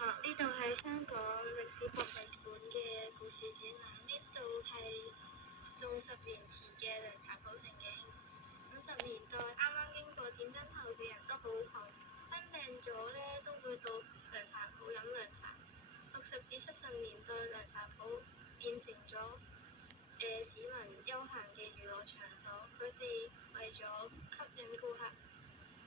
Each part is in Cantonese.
呢度係香港歷史博物館嘅故事展覽，呢度係數十年前嘅涼茶鋪情景。50年代啱啱經過戰爭後嘅人都好窮，生病咗呢都會到涼茶鋪飲涼茶。60至70年代涼茶鋪變成咗市民休閒嘅娛樂場所，佢哋為咗吸引顧客，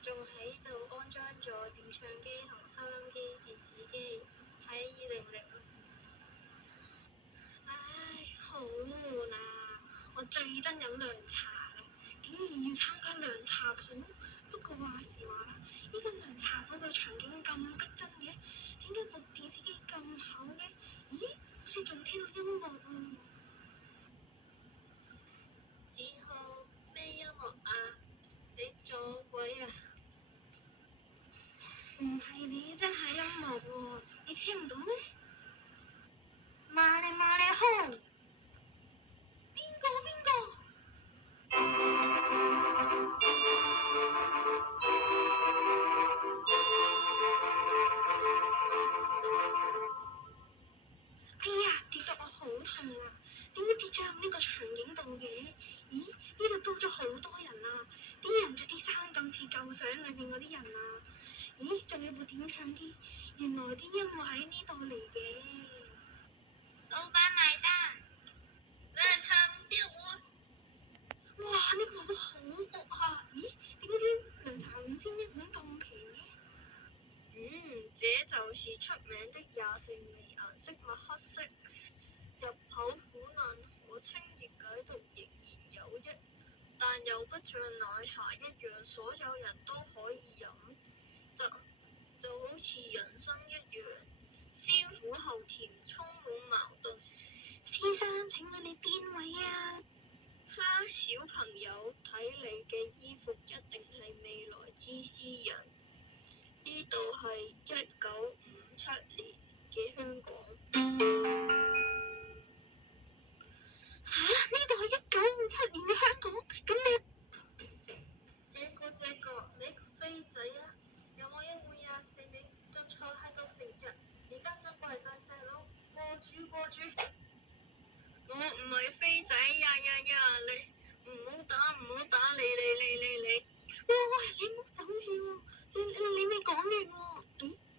仲喺度安裝咗點唱機同收音機、電視機。喺2006，好悶啊！我最憎飲涼茶啦，竟然要參加涼茶鋪。不過話時話啦，依間涼茶鋪個場景咁逼真嘅，點解部電視機咁厚嘅？咦，好似仲聽到音樂喎。子浩，咩音樂啊？你撞鬼啊？唔係你，真係音樂喎，你聽唔到咩？麻利空，邊個？哎呀，跌到我好痛啊！點解跌咗入呢個場景度嘅？咦，呢度多咗好多人啊！啲人着啲衫咁似舊相裏面嗰啲人啊！咦，仲有部點唱機，原來啲音樂喺呢度嚟嘅。老闆埋單，涼茶唔燒碗。哇，呢個都好惡啊！咦，點解啲涼茶51蚊咁平嘅？這就是出名的24味顏色墨黑色，入口苦難可清熱解毒，仍然有益，但又不像奶茶一樣所有人都可以飲，就好似人生一樣，先苦後甜，充滿矛盾。先生，請問你邊位啊？哈，小朋友，睇你嘅衣服一定係未來之詩人。呢度係1957年嘅香港。呢度係1957年嘅香港？咁你這個，你個飛仔啊！有冇1碗24味？仲坐喺度成日，而家想過嚟帶細佬過主。我唔係飛仔呀！你唔好打，你。喂，你唔好走住喎！你未講完喎！呢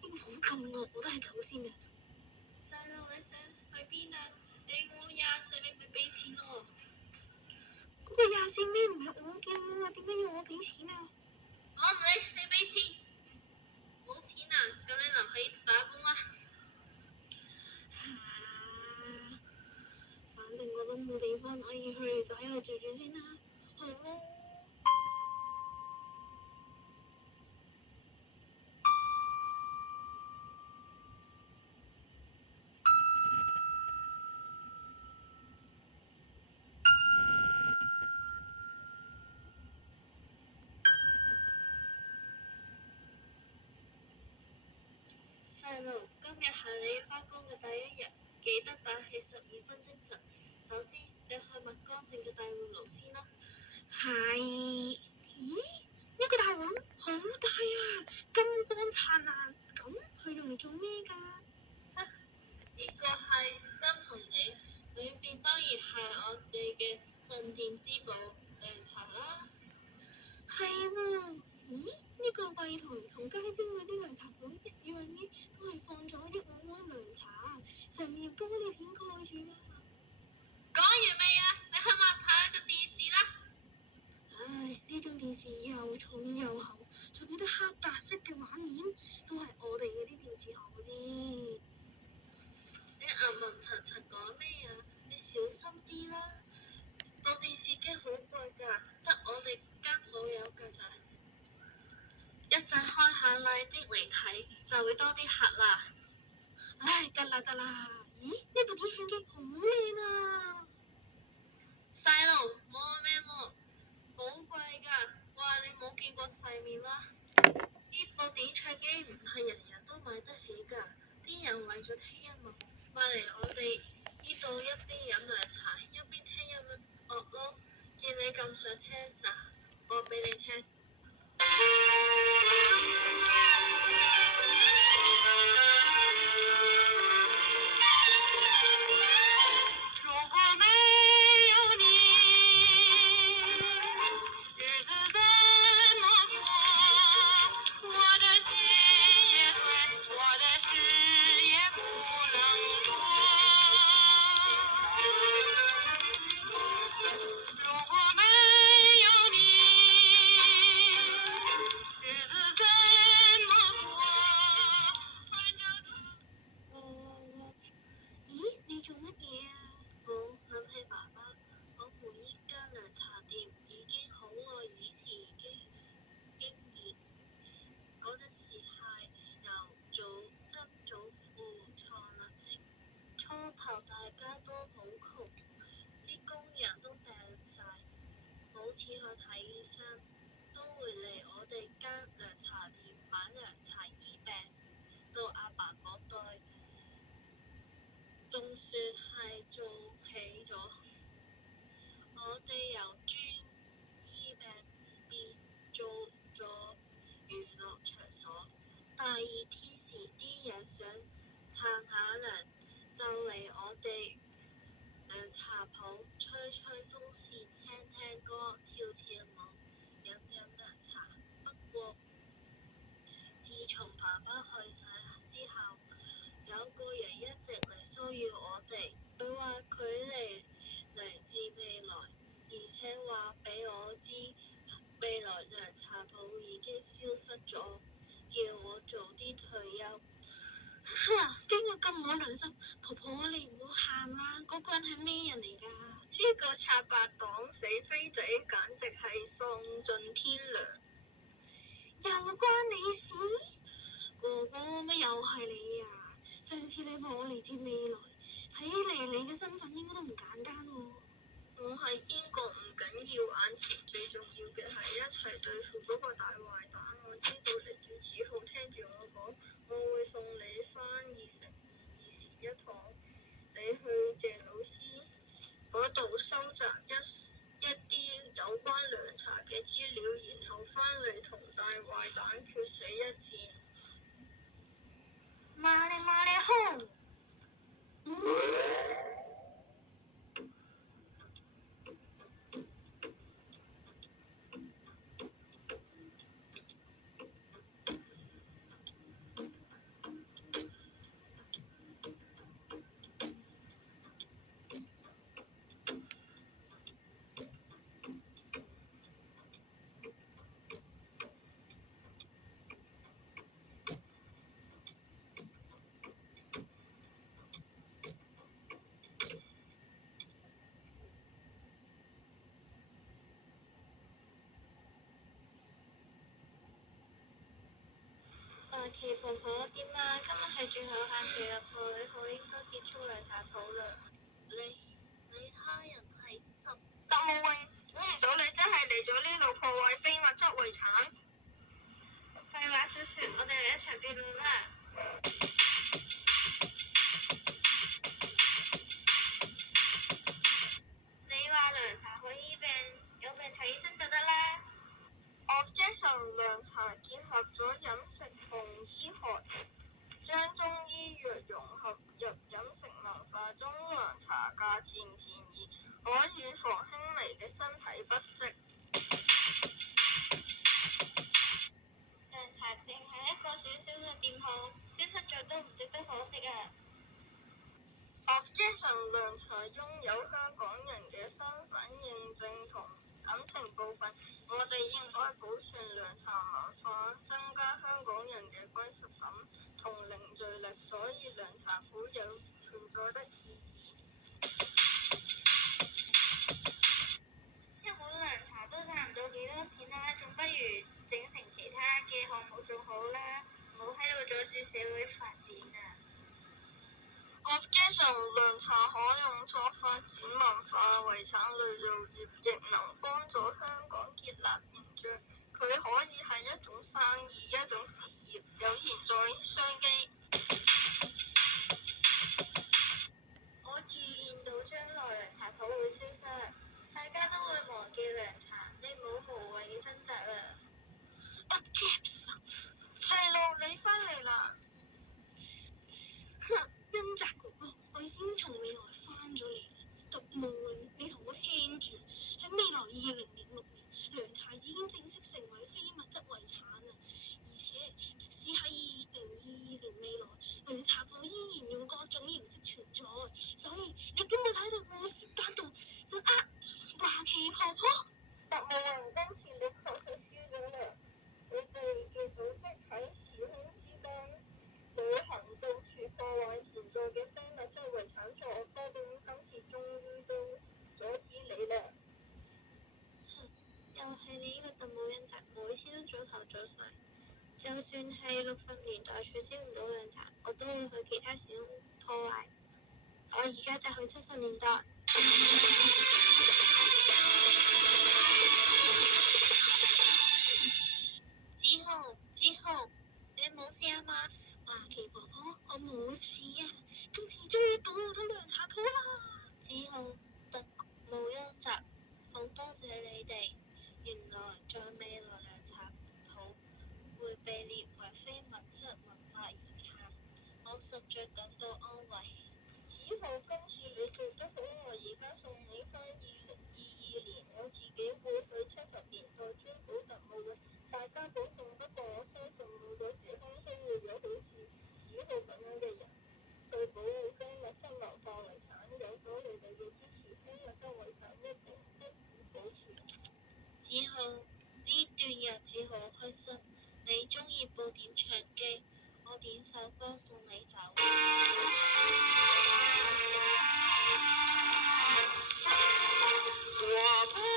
個好近喎，我都係走先啊！細路，你想去邊啊？你冇24味咪俾錢咯！嗰個24味唔係我嘅喎，點解要我俾錢啊？我唔理，你俾錢。冇錢啊？咁你留喺度打工啦。反正我都冇地方可以去，就喺度住住先啦。好咯。細路，今日係你返工嘅第一日，記得打起12分精神。首先，你去抹乾淨嘅大碗爐先啦。係。咦？呢個大碗好大啊，金光燦爛。咁佢用嚟做咩㗎？呢個係金紅影，裏邊當然係我哋嘅鎮店之寶涼茶啦。係喎。咦？呢個櫃台同街邊嗰啲涼茶鋪一樣嘅，都係放咗一碗涼茶，上面玻璃片蓋住㗎。講完未啊？你去抹睇隻電視啦。唉，呢種電視又重又厚，仲有啲黑白色嘅畫面，都係我哋嗰啲電視好啲。你吟吟沉沉講咩啊？你小心啲啦，部電視機好貴㗎，得我哋間鋪有㗎咋。一陣開下麗的嚟睇，就會多啲客啦。唉，得啦。咦？呢部電視機好靚啊！細路冇咩喎，好貴㗎。哇！你冇見過世面啦。呢部點唱機唔係人人都買得起㗎，啲人為咗聽音樂買嚟我哋呢度一邊飲涼茶一邊聽音樂咯。見你咁想聽，嗱，我俾你聽。後大家都好窮，啲工人都病晒，冇錢去睇醫生，都會嚟我哋間涼茶店買涼茶醫病。到阿爸嗰代，仲算係做起咗。我哋由專醫病變做咗娛樂場所。大熱天時，啲人想嘆下涼，就嚟我哋涼茶鋪吹吹風扇、聽聽歌、跳跳舞、飲飲涼茶。不過，自從爸爸去世之後，有個人一直嚟騷擾我哋。佢話佢嚟自未來，而且話俾我知未來涼茶鋪已經消失咗，叫我早啲退休。邊個咁冇良心？婆婆，你唔好喊啦！嗰個人係咩人嚟㗎？呢個賊白黨死飛仔簡直係喪盡天良。又關你事？哥哥，乜又係你啊？上次你話我嚟自未來，睇嚟你嘅身份應該都唔簡單喎。我係邊個唔緊要，眼前最重要嘅係一齊對付嗰個大壞蛋。我知道你叫子浩，聽住我講，我會送你返2022年一趟，你去謝老師嗰度收集一啲有關涼茶嘅資料，然後返嚟同大壞蛋決死一戰。麻利空！奇婆婆點啊？今日係最後限期入去，我應該結束涼茶鋪啦。你蝦人係實。特務榮，估唔到你真係嚟咗呢度破壞非物質遺產。廢話少說，我哋嚟一場辯論啦！你話涼茶可醫病，有病睇醫生就得啦。Objection， 涼茶結合咗飲食同醫學，將中醫藥融合入飲食文化中，涼茶價錢便宜，可預防輕微嘅身體不適。涼茶淨係一個小小嘅店鋪，消失咗都唔值得可惜啊！Objection， 涼茶擁有香港人嘅身份認證同感情部分，我哋應該保存涼茶文化，增加香港人嘅歸屬感同凝聚力，所以涼茶鋪有存在的意義。一碗涼茶都賺唔到幾多錢啦，仲不如整成其他嘅項目仲好啦，唔好喺度阻住社會發展啊！Objection， 涼茶可用作發展文化遺產旅遊業，亦能幫助香港建立形象。佢可以係一種生意，一種事業，有潛在商機。我預見到將來涼茶鋪會消失，大家都會忘記涼茶，你唔好無謂嘅掙扎啦。Objection， 細路你返嚟啦！恩澤哥哥，我已經從未來翻咗嚟。特務榮，你同我聽住，喺未來2006年，涼茶已經正式成為非物質遺產啦。而且，即使喺2022年未來，涼茶鋪依然用各種形式存在。所以，你根本喺度胡說八道，就話奇婆婆。特務榮，今次你確實輸咗啦！你哋嘅組織喺時空之間旅行，到處破壞存在嘅非物質遺產作惡多端，今次終於都阻止你啦！又係你呢個特務恩澤，每次都早頭早勢。就算係60年代取消唔到涼茶，我都會去其他時空破壞。我而家就去70年代。子豪，你冇事啊嘛？華奇婆婆，我冇事啊，今次終於到我得涼茶鋪啦！子豪，特務優集，好多謝你哋。原來在未來涼茶鋪會被列為非物質文化遺產，我實在感到安慰。子豪，今次你做得好，我而家送你返2022年，我自己會去70年代追捕特務嘅，大家保重。不過我相信每個時空都會有好似子豪咁樣嘅人，去保護非物質文化遺產。有咗你哋嘅支持，非物質遺產一定得以保存。子豪，呢段日子好開心，你鍾意報點唱機，我點首歌送你走。我